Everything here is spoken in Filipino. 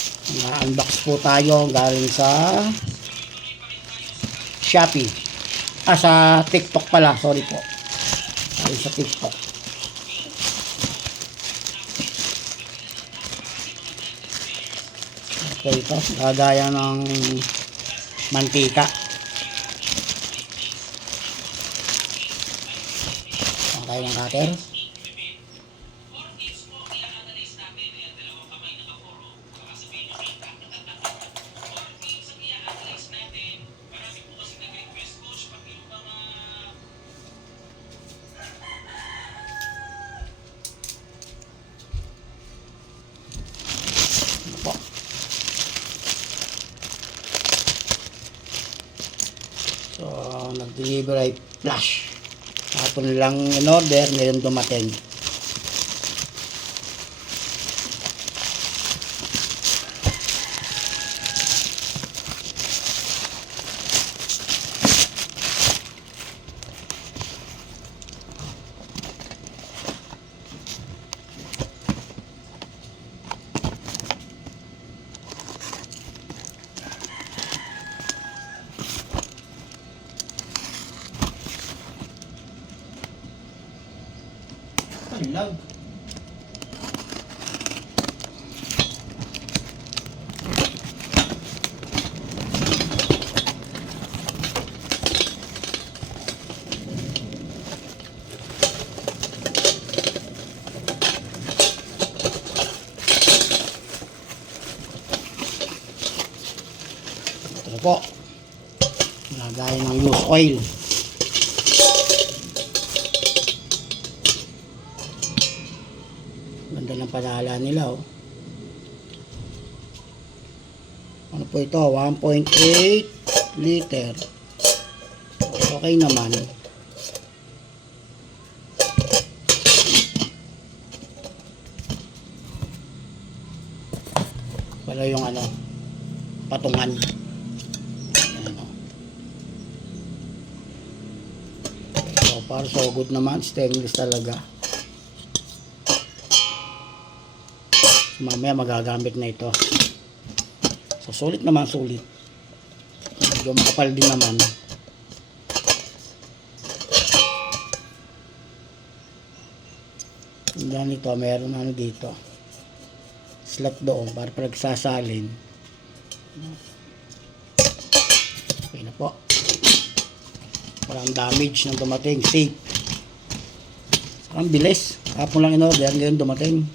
Na-unbox po tayo galing sa Shopee. Sa TikTok pala, sorry po. Galing sa TikTok. Okay, ito. Kagaya ng mantika. Okay ng cutter. So, nag-deliver ay flash. Hapon lang in order, ngayon dumating. Lag. Ito po. Lagay ng loose oil. Ganda ng panala nila, oh. Ano po ito? 1.8 liter. Okay naman. Wala yung ano, patungan. Ano. So far so good naman. Stainless talaga. Mamaya magagamit na ito. So sulit naman, sulit. Medyo makapal din naman. Yan ito, meron ano dito, slot doon para pagsasalin. Okay na po. Walang damage nang dumating. Safe. Ang bilis. Hapon lang in order, ngayon dumating.